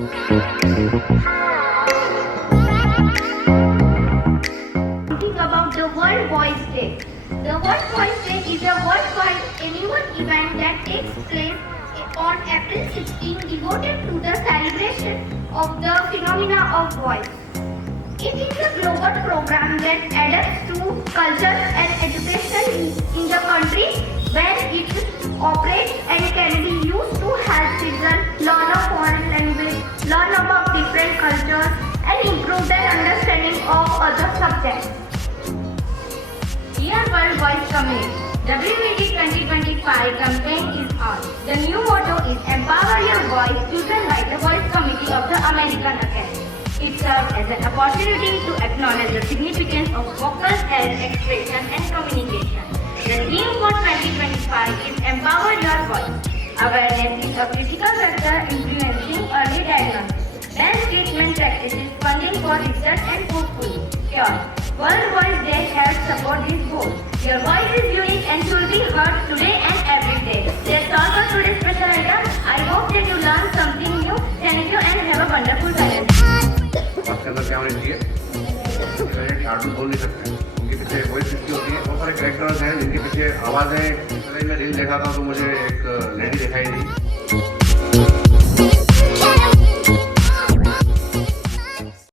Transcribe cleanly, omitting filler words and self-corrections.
About the World Voice Day. The World Voice Day is a worldwide annual event that takes place on April 16, devoted to the celebration of the phenomena of voice. It is a global program that adapts to culture and education in the countries where it operates and can be used to help children learn a foreign language, learn about different cultures, and improve their understanding of other subjects. Dear World Voice Committee, WVD 2025 campaign is on. The new motto is Empower Your Voice, chosen by the Voice Committee of the American Academy. It serves as an opportunity to acknowledge the significance of vocal health, expression and communication. The theme for 2025 is Empower Your Voice. Awareness is a critical factor influencing early diagnosis, best treatment practices, funding for research and hopefully cure. World Voice Day helps support this goal. Your voice is unique and should be heard today and every day. That's all for today's special item. I hope that you learned something new. Thank you and have a wonderful time. इसके अंदर क्या होनी चाहिए? Cartoon बोल नहीं सकते, उनके पीछे वॉइस सिस्टम होती है। बहुत सारे कैरेक्टर्स हैं जिनके पीछे आवाज़ें। मैं रील देखा था तो मुझे एक लेडी दिखाई दी।